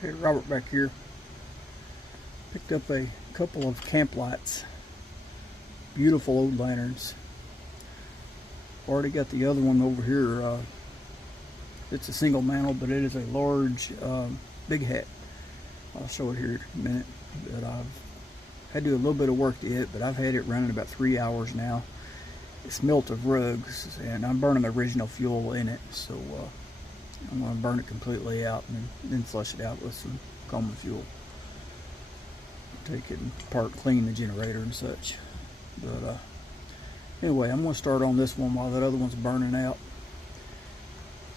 Hey, Robert back here. Picked up a couple of Kamplites. Beautiful old lanterns. Already got the other one over here. It's a single mantle, but it is a large big hat. I'll show it here in a minute. But I've had to do a little bit of work to it, but I've had it running about 3 hours now. It's melt of rugs, and I'm burning the original fuel in it, so I'm going to burn it completely out and then flush it out with some common fuel. Take it apart, clean the generator and such. But anyway, I'm going to start on this one while that other one's burning out.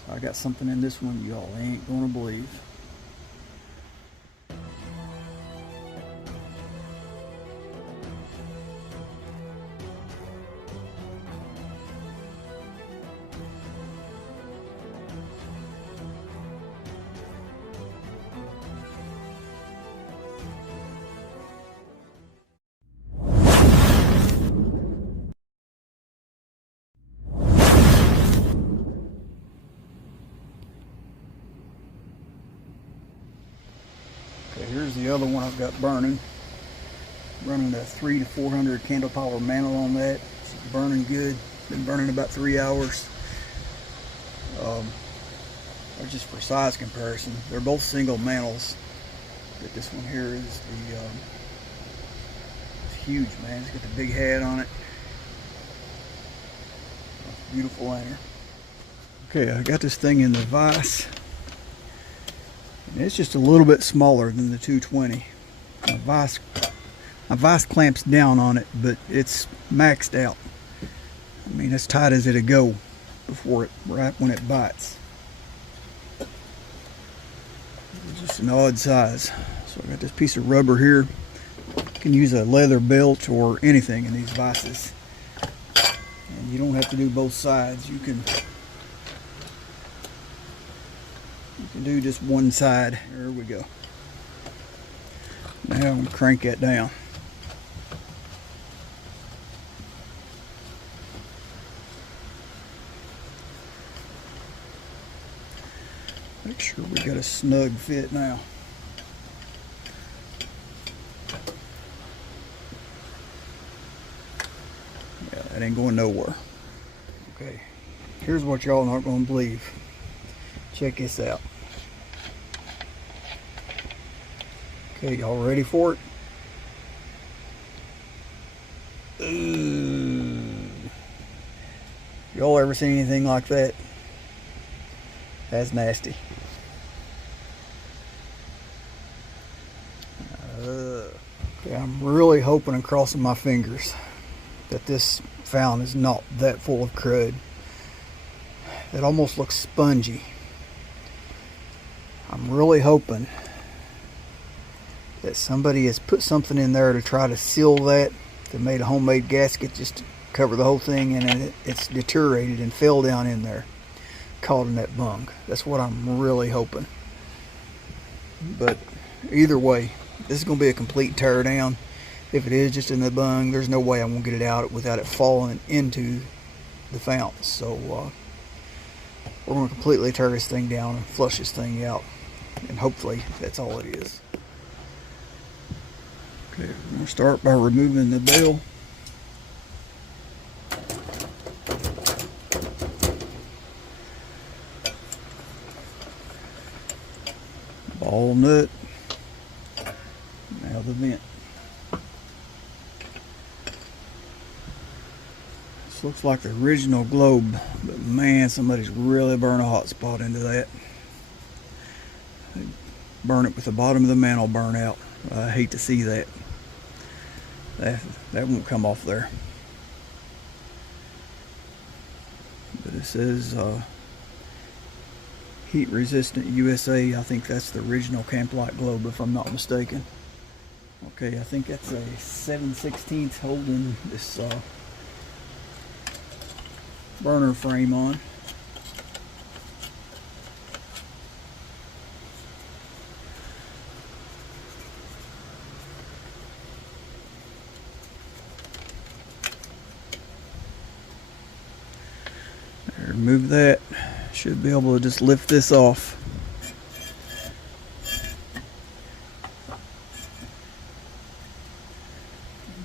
So I got something in this one y'all ain't going to believe. Okay, here's the other one I've got burning. Running a 300 to 400 candle power mantle on that. It's burning good. Been burning about 3 hours. Just for size comparison, they're both single mantles. But this one here is the it's huge, man. It's got the big hat on it. Beautiful lantern. Okay, I got this thing in the vise. It's just a little bit smaller than the 220. My vise clamps down on it, but it's maxed out. I mean, as tight as it'll go before it, right when it bites. It's just an odd size. So I got this piece of rubber here. You can use a leather belt or anything in these vices. And you don't have to do both sides. You can do just one side. There we go. Now I'm going to crank that down. Make sure we got a snug fit now. Yeah, that ain't going nowhere. Okay, here's what y'all not going to believe. Check this out. Okay, y'all ready for it? Ooh. Y'all ever seen anything like that? That's nasty. Okay, I'm really hoping and crossing my fingers that this fountain is not that full of crud. It almost looks spongy. I'm really hoping that somebody has put something in there to try to seal that. They made a homemade gasket just to cover the whole thing, and it's deteriorated and fell down in there, caught in that bung. That's what I'm really hoping. But either way, this is going to be a complete tear down. If it is just in the bung, there's no way I'm going to get it out without it falling into the fountain. So we're going to completely tear this thing down and flush this thing out, and hopefully that's all it is. Okay, we're going to start by removing the bell. Ball nut. Now the vent. This looks like the original globe, but man, somebody's really burned a hot spot into that. They burn it with the bottom of the mantle burn out. I hate to see that. That won't come off there. But it says heat resistant USA. I think that's the original Kamplite globe, if I'm not mistaken. Okay, I think that's a 7/16 holding this burner frame on. Remove that. Should be able to just lift this off.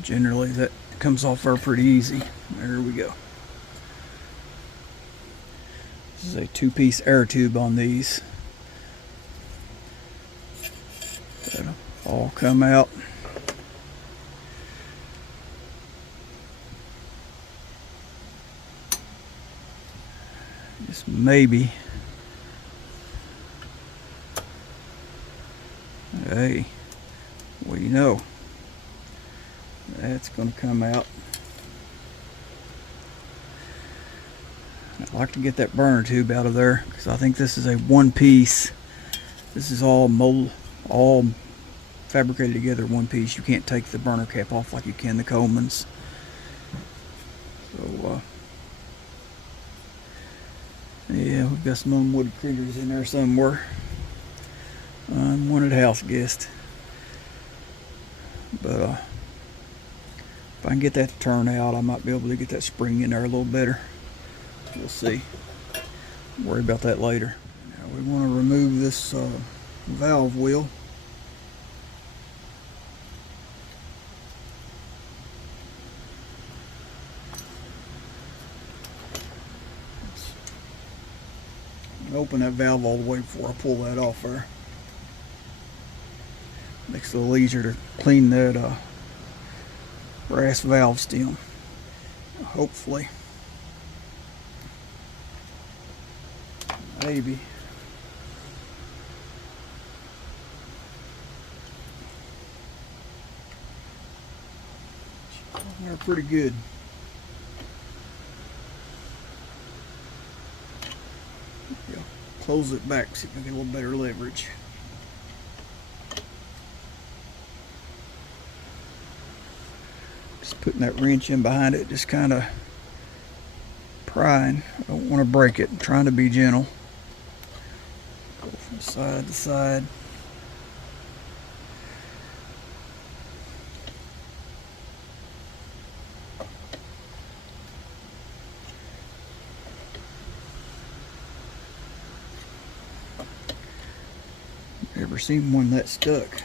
Generally that comes off there pretty easy. There we go. This is a 2-piece air tube on these. That'll all come out. Just maybe. Hey, well, you know, that's going to come out. I'd like to get that burner tube out of there because I think this is a 1-piece. This is all fabricated together 1 piece. You can't take the burner cap off like you can the Coleman's. So yeah, we've got some unwood critters in there somewhere. Unwanted house guest. But if I can get that to turn out, I might be able to get that spring in there a little better. We'll see. Worry about that later. Now we want to remove this valve wheel. Open that valve all the way before I pull that off there. Makes it a little easier to clean that brass valve stem. Hopefully. Maybe. They're pretty good. Yeah. Close it back so you can get a little better leverage. Just putting that wrench in behind it, just kind of prying. I don't want to break it. I'm trying to be gentle. Go from side to side. Never seen one that stuck.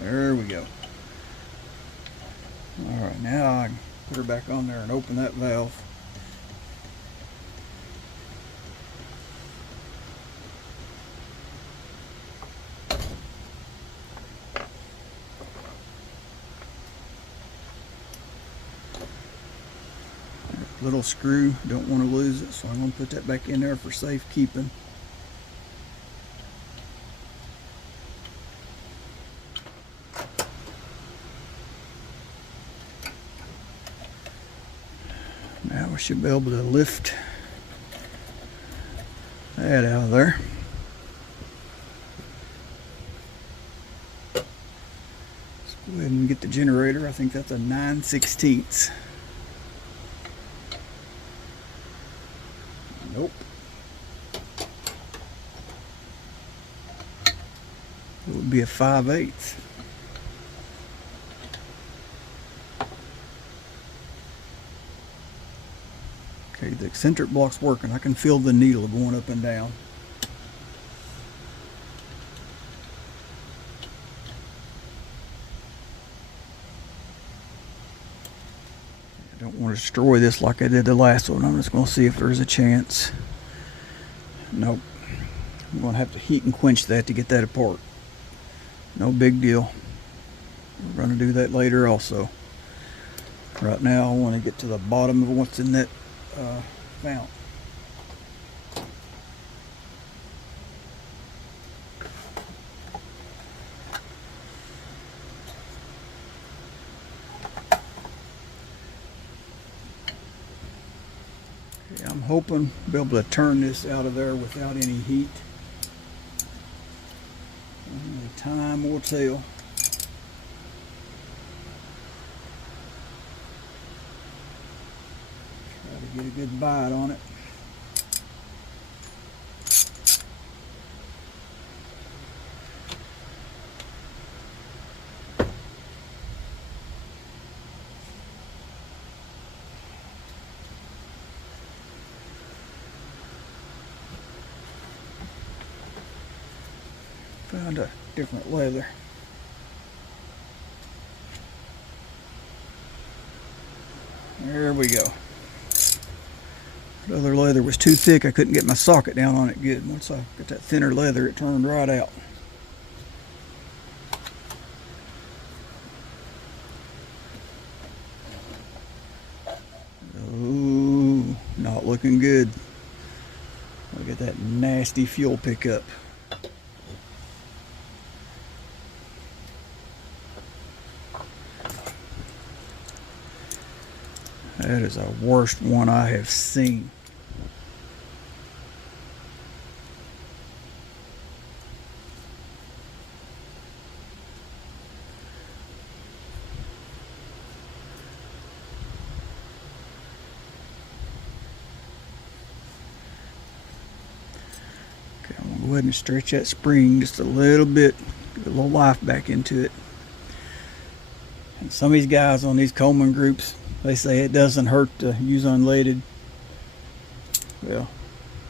There we go. Alright, now I can put her back on there and open that valve. Little screw, don't want to lose it, so I'm going to put that back in there for safekeeping. Now we should be able to lift that out of there. Let's go ahead and get the generator. I think that's a 9/16. Nope. It would be a 5/8. Okay, the eccentric block's working. I can feel the needle going up and down. I don't want to destroy this like I did the last one. I'm just going to see if there's a chance. Nope. I'm going to have to heat and quench that to get that apart. No big deal. We're going to do that later also. Right now I want to get to the bottom of what's in that fount. Okay, I'm hoping to be able to turn this out of there without any heat. Only time will tell. Get a good bite on it. Found a different leather. There we go. The other leather was too thick. I couldn't get my socket down on it good. Once I got that thinner leather, it turned right out. Oh, not looking good. Look at that nasty fuel pickup. That is the worst one I have seen. Okay, I'm gonna go ahead and stretch that spring just a little bit, get a little life back into it. And some of these guys on these Coleman groups, they say it doesn't hurt to use unleaded. Well,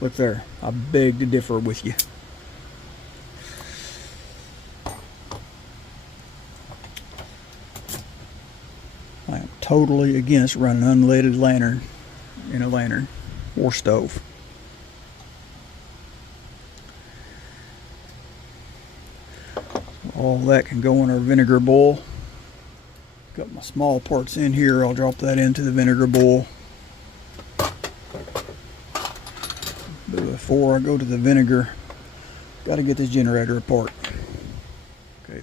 look there. I beg to differ with you. I am totally against running an unleaded lantern in a lantern or stove. All that can go in our vinegar bowl. Got my small parts in here. I'll drop that into the vinegar bowl. But before I go to the vinegar, got to get this generator apart. Okay,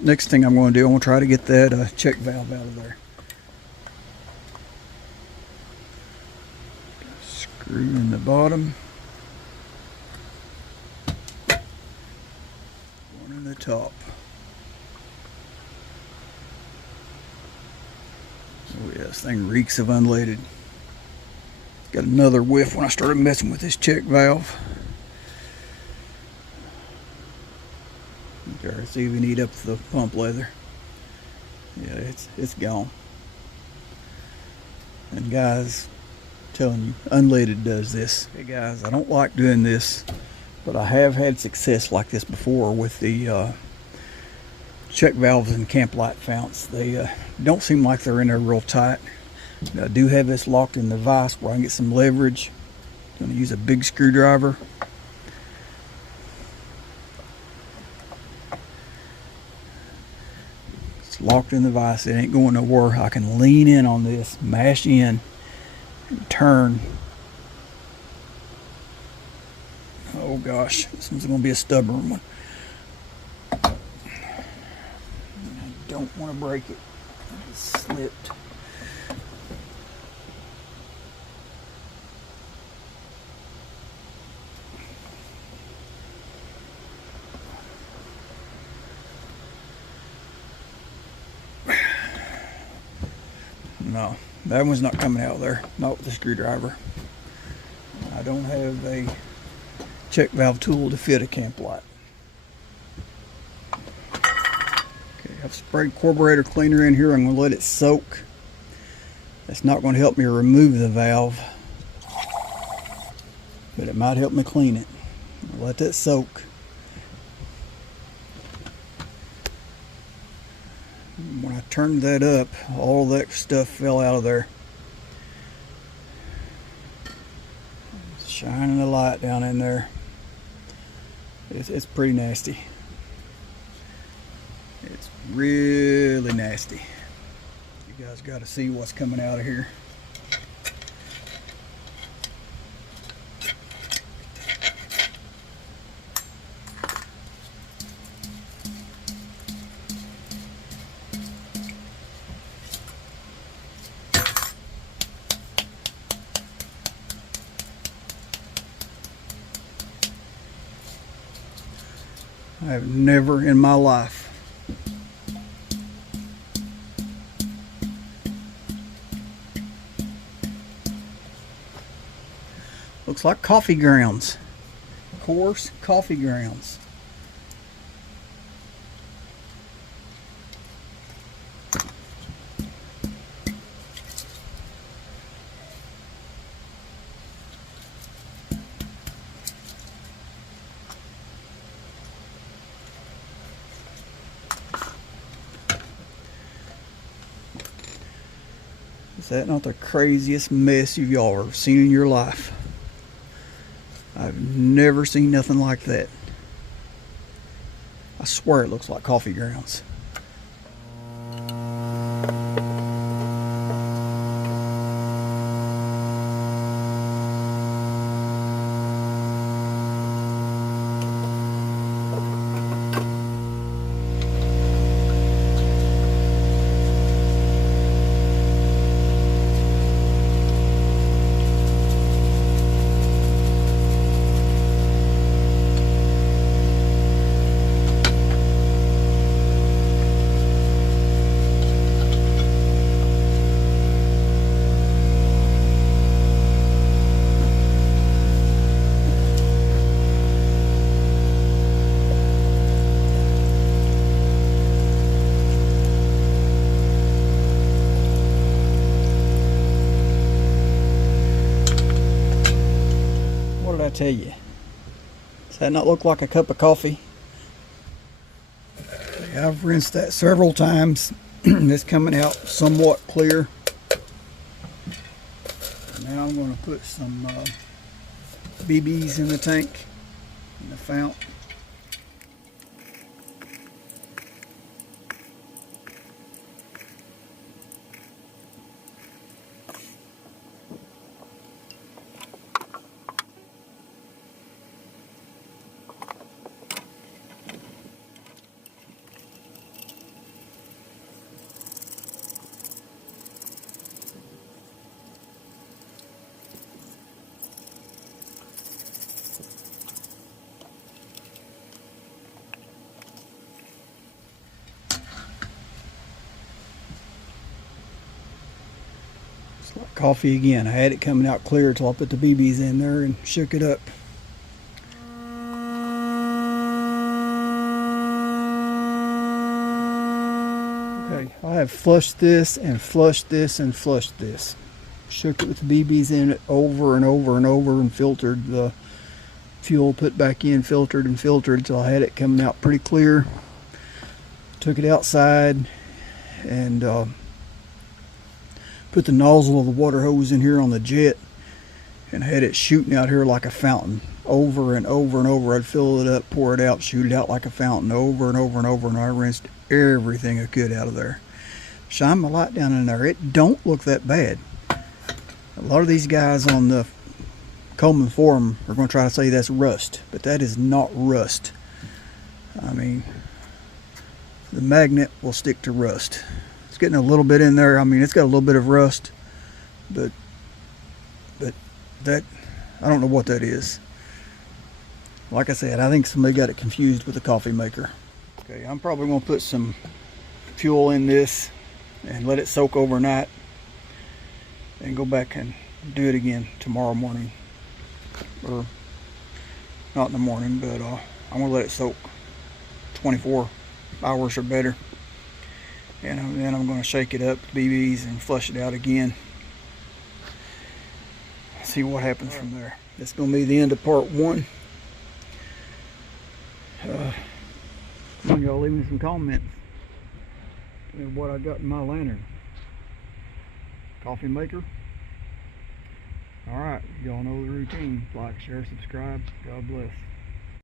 next thing I'm going to do, I'm going to try to get that check valve out of there. Screw in the bottom. One in the top. Oh yeah, this thing reeks of unleaded. Got another whiff when I started messing with this check valve. There, it's even eat up the pump leather. Yeah, it's gone. And guys, I'm telling you, unleaded does this. Hey guys, I don't like doing this, but I have had success like this before with the check valves and Kamplite founts. They don't seem like they're in there real tight. I do have this locked in the vise where I can get some leverage. I'm going to use a big screwdriver. It's locked in the vise. It ain't going nowhere. I can lean in on this, mash in, and turn. Oh gosh, this one's going to be a stubborn one. Don't want to break it. It slipped. No, that one's not coming out of there. Not with the screwdriver. I don't have a check valve tool to fit a Kamplite. I've sprayed carburetor cleaner in here. I'm going to let it soak. That's not going to help me remove the valve, but it might help me clean it. I'll let that soak. When I turned that up, all that stuff fell out of there. Shining the light down in there. It's pretty nasty. It's really nasty. You guys got to see what's coming out of here. I have never in my life looks like coffee grounds, coarse coffee grounds. Is that not the craziest mess you've y'all ever seen in your life? I've never seen nothing like that. I swear it looks like coffee grounds. What did I tell you? Does that not look like a cup of coffee? I've rinsed that several times. It's coming out somewhat clear. Now I'm going to put some BBs in the tank, in the fount. It's like coffee again. I had it coming out clear till I put the BBs in there and shook it up. Okay, I have flushed this and flushed this and flushed this. Shook it with the BBs in it over and over and over and filtered the fuel, put back in, filtered and filtered until I had it coming out pretty clear. Took it outside and put the nozzle of the water hose in here on the jet and had it shooting out here like a fountain over and over and over. I'd fill it up, pour it out, shoot it out like a fountain over and over and over, and I rinsed everything I could out of there. Shine my light down in there. It don't look that bad. A lot of these guys on the Coleman forum are going to try to say that's rust, but that is not rust. I mean, the magnet will stick to rust. It's getting a little bit in there. I mean, it's got a little bit of rust, but that, I don't know what that is. Like I said, I think somebody got it confused with the coffee maker. Okay, I'm probably going to put some fuel in this and let it soak overnight and go back and do it again tomorrow morning, or not in the morning, but I'm going to let it soak 24 hours or better, and then I'm going to shake it up, BBs, and flush it out again. See what happens from there. That's going to be the end of part one. Come on, y'all, leave me some comments of what I got in my lantern. Coffee maker. Alright, y'all know the routine. Like, share, subscribe. God bless.